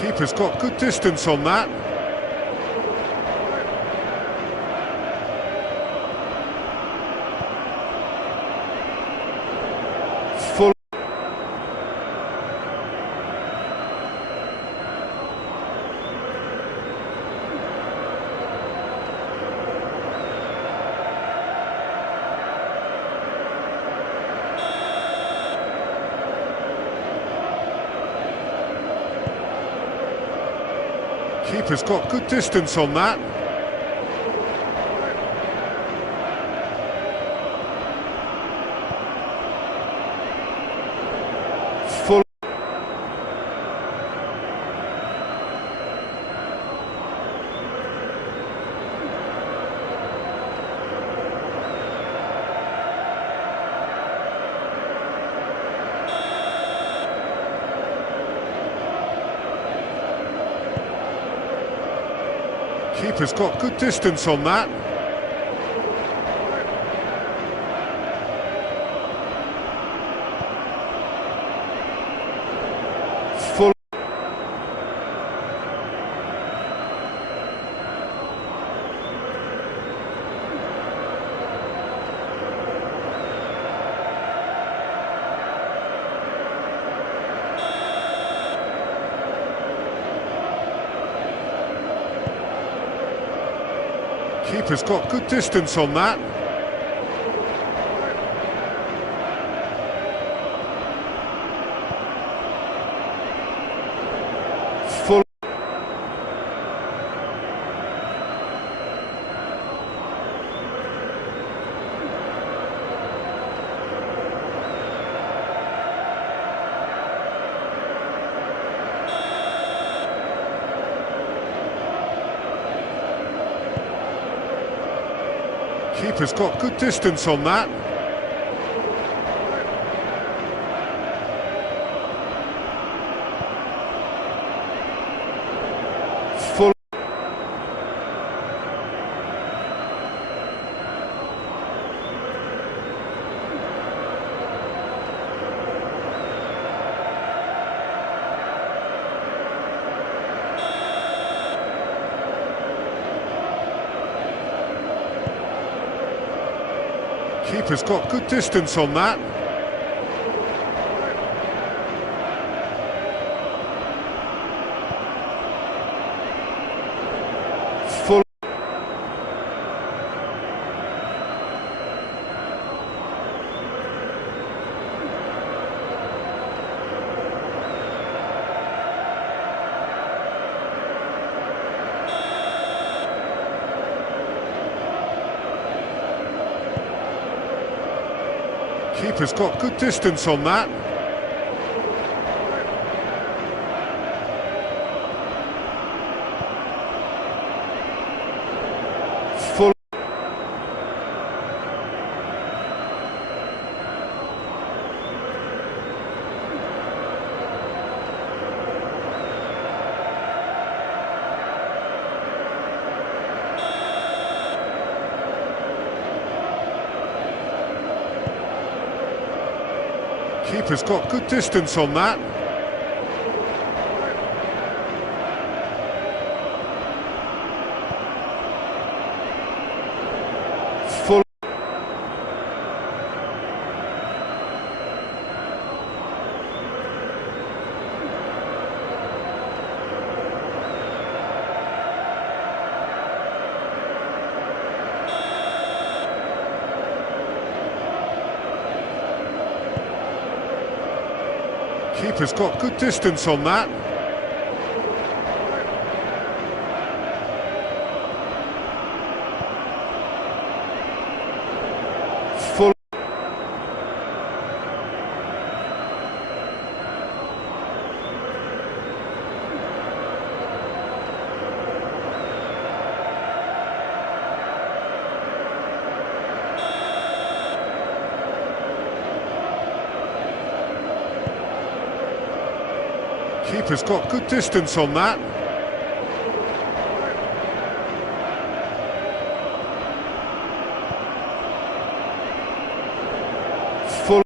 Keeper's got good distance on that. Full. Keeper's got good distance on that. Full. Keeper's got good distance on that. Full. Keeper's got good distance on that. Full. Keeper's got good distance on that. Full. Keeper's got good distance on that. Full. Keeper's got good distance on that. Full. Keeper's got good distance on that. Full. Keeper's got good distance on that. Full. Keeper's got good distance on that. Full.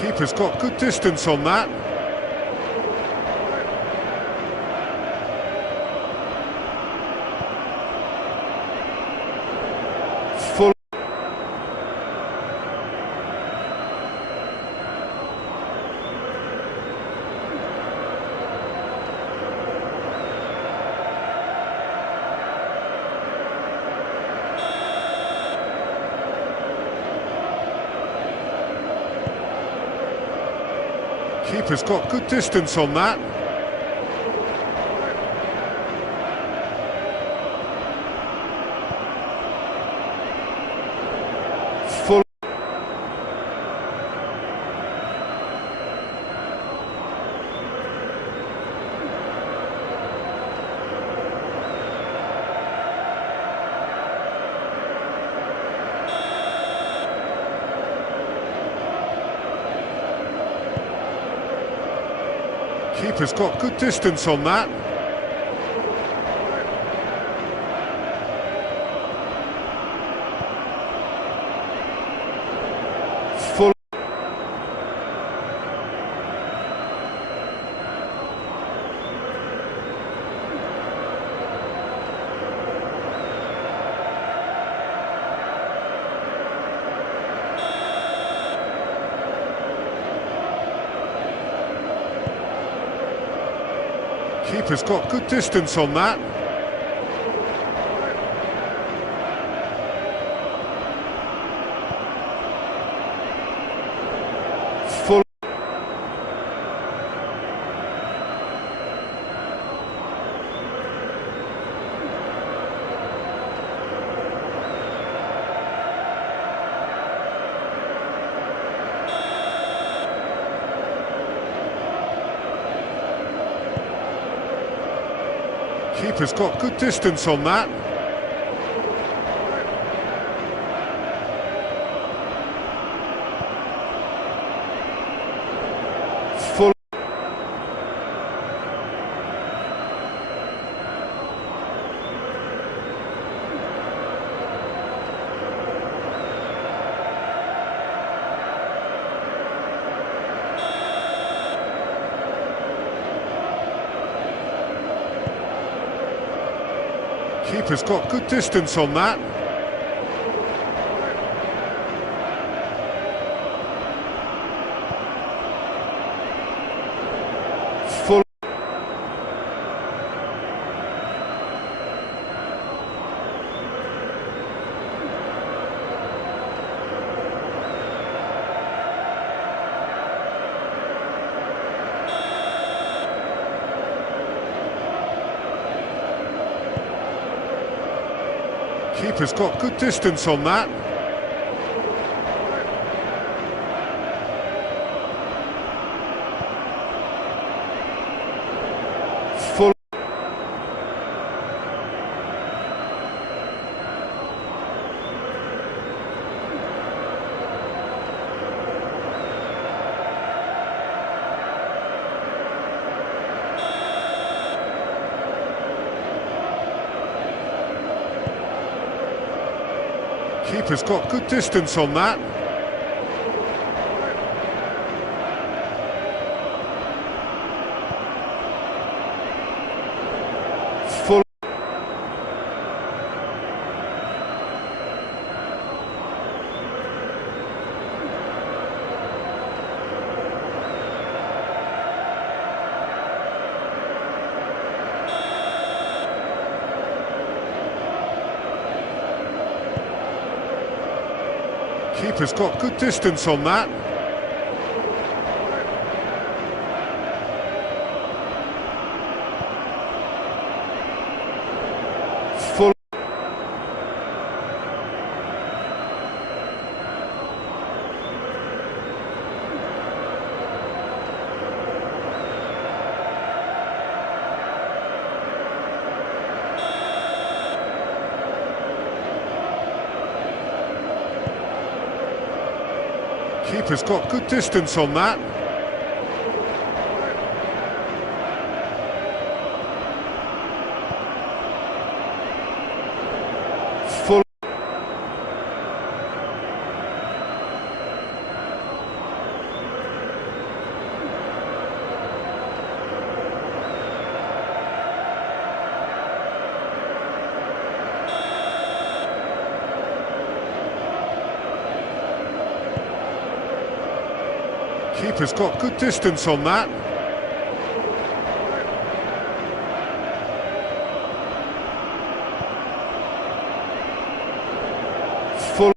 Keeper's got good distance on that. Full. Keeper's got good distance on that. Full. Keeper's got good distance on that. Full. Keeper's got good distance on that. Full. Keeper's got good distance on that. Full. Keeper's got good distance on that. Full. Keeper's got good distance on that. Full. Keeper's got good distance on that. Full. Keeper's got good distance on that. Full. Keeper's got good distance on that. Full. Keeper's got good distance on that. Full.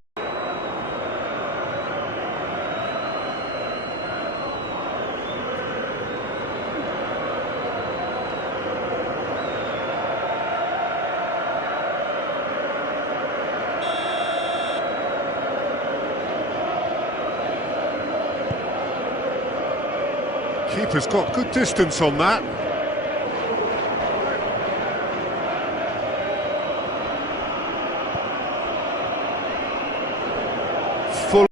Keeper's got good distance on that. Full.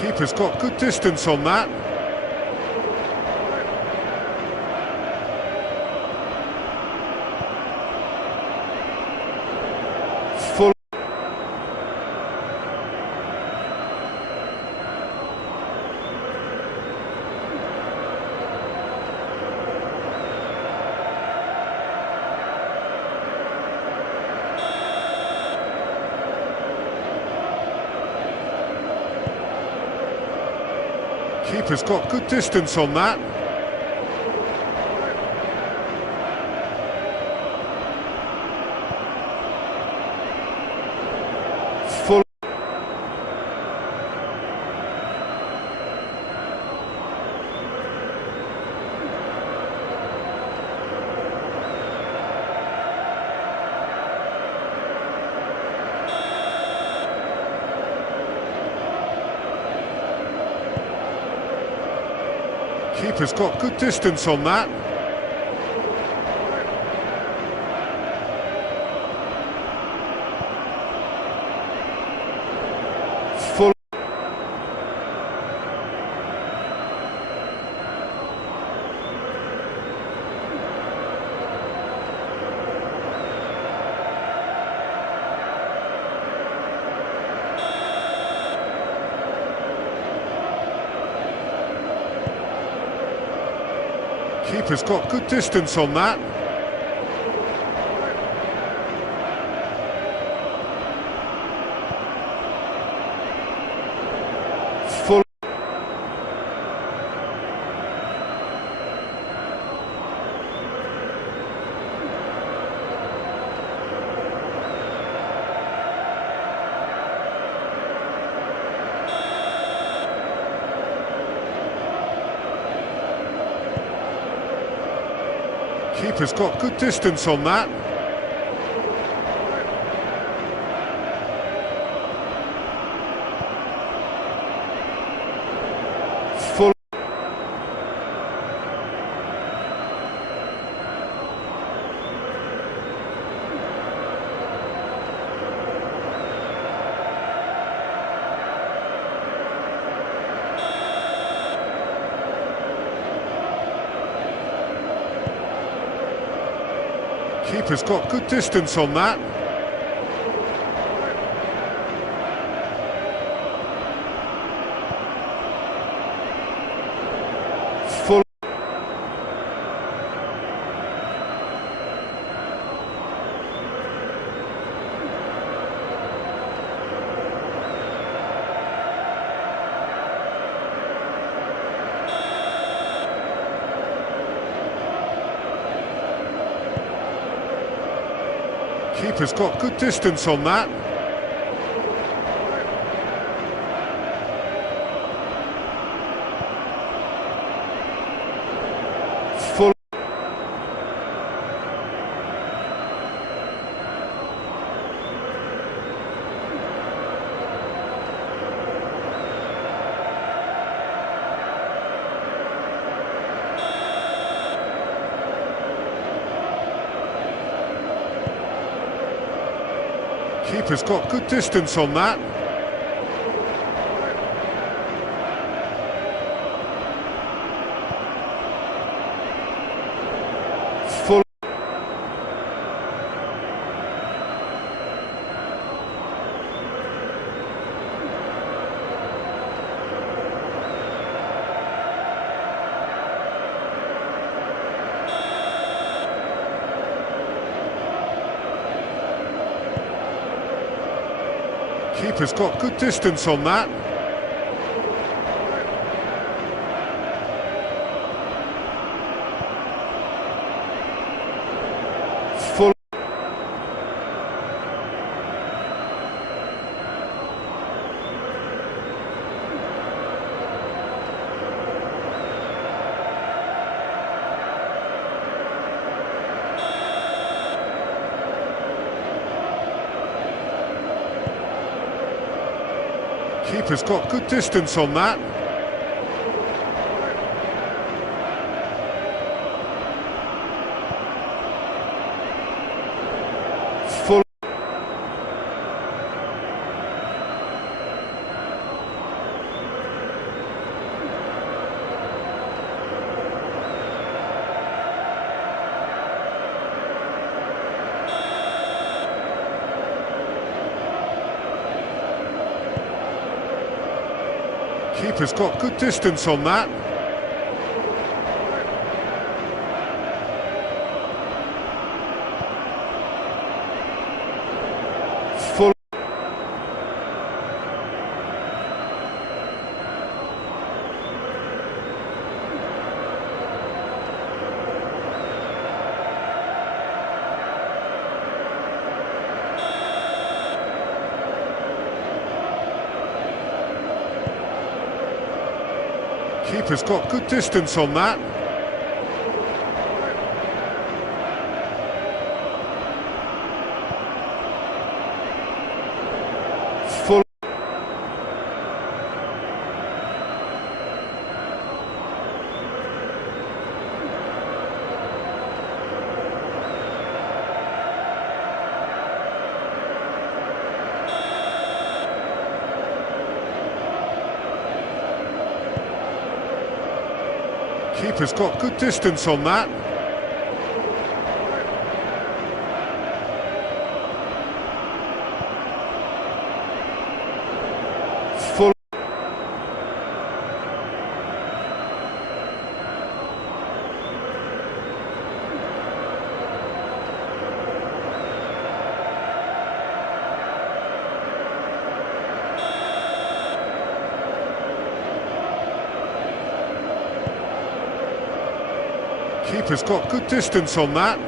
Keeper's got good distance on that. Full. Keeper's got good distance on that. Full. Keeper's got good distance on that. Full. Keeper's got good distance on that. Full. Keeper's got good distance on that. Full. Keeper's got good distance on that. Full. Keeper's got good distance on that. Full. Keeper's got good distance on that. Full. Keeper's got good distance on that. Full. Keeper's got good distance on that. Full. Keeper's got good distance on that. Full. Keeper's got good distance on that. Full. Keeper's got good distance on that. Full. Keeper's got good distance on that.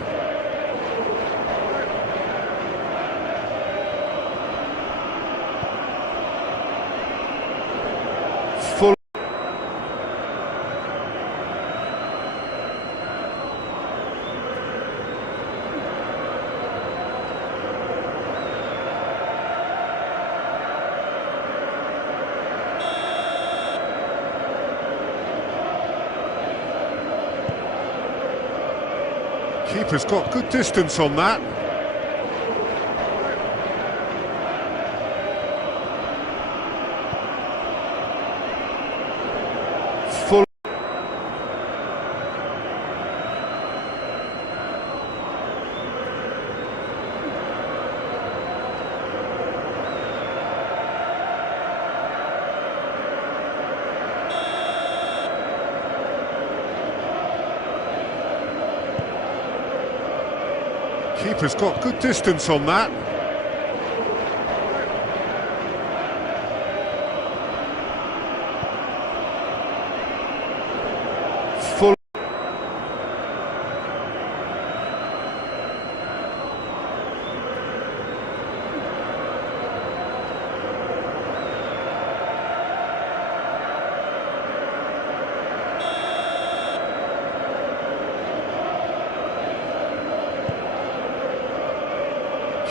Full. Keeper's got good distance on that. Full. Keeper's got good distance on that. Full.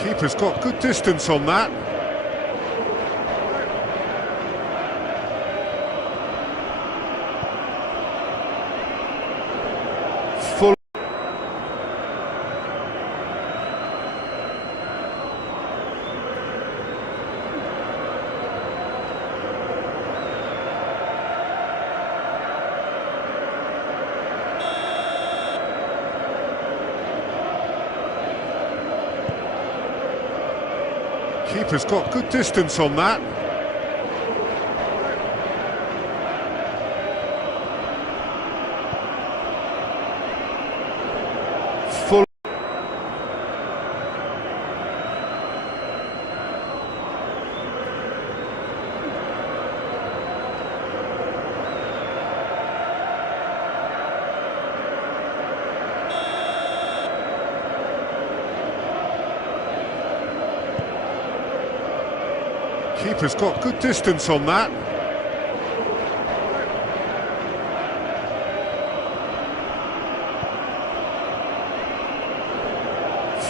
Keeper's got good distance on that. Full. Keeper's got good distance on that. Full. Keeper's got good distance on that.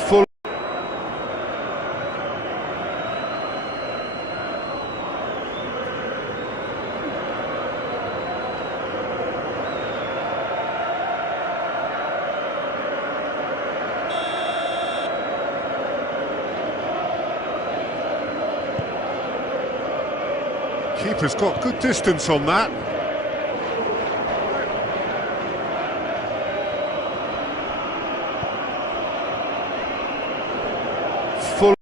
Full. Keeper's got good distance on that. Full.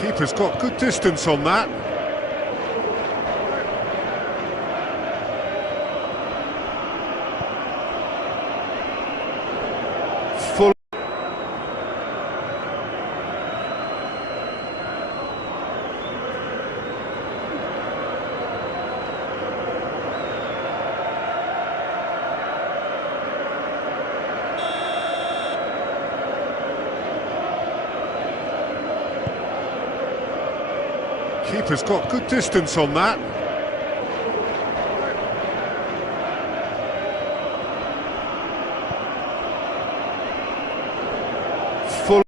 Keeper's got good distance on that. Full. Keeper's got good distance on that. Full.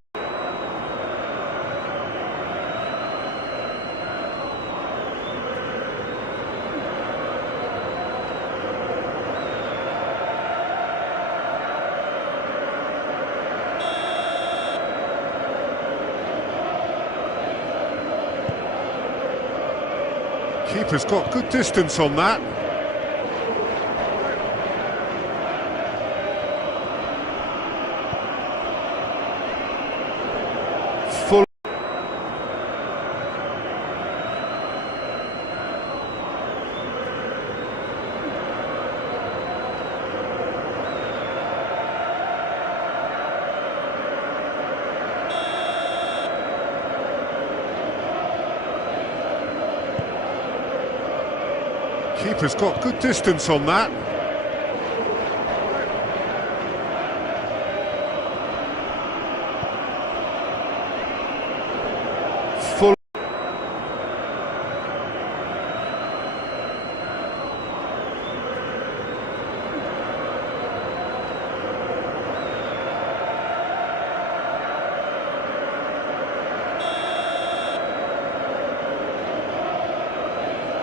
Keeper's got good distance on that. Full. Keeper's got good distance on that.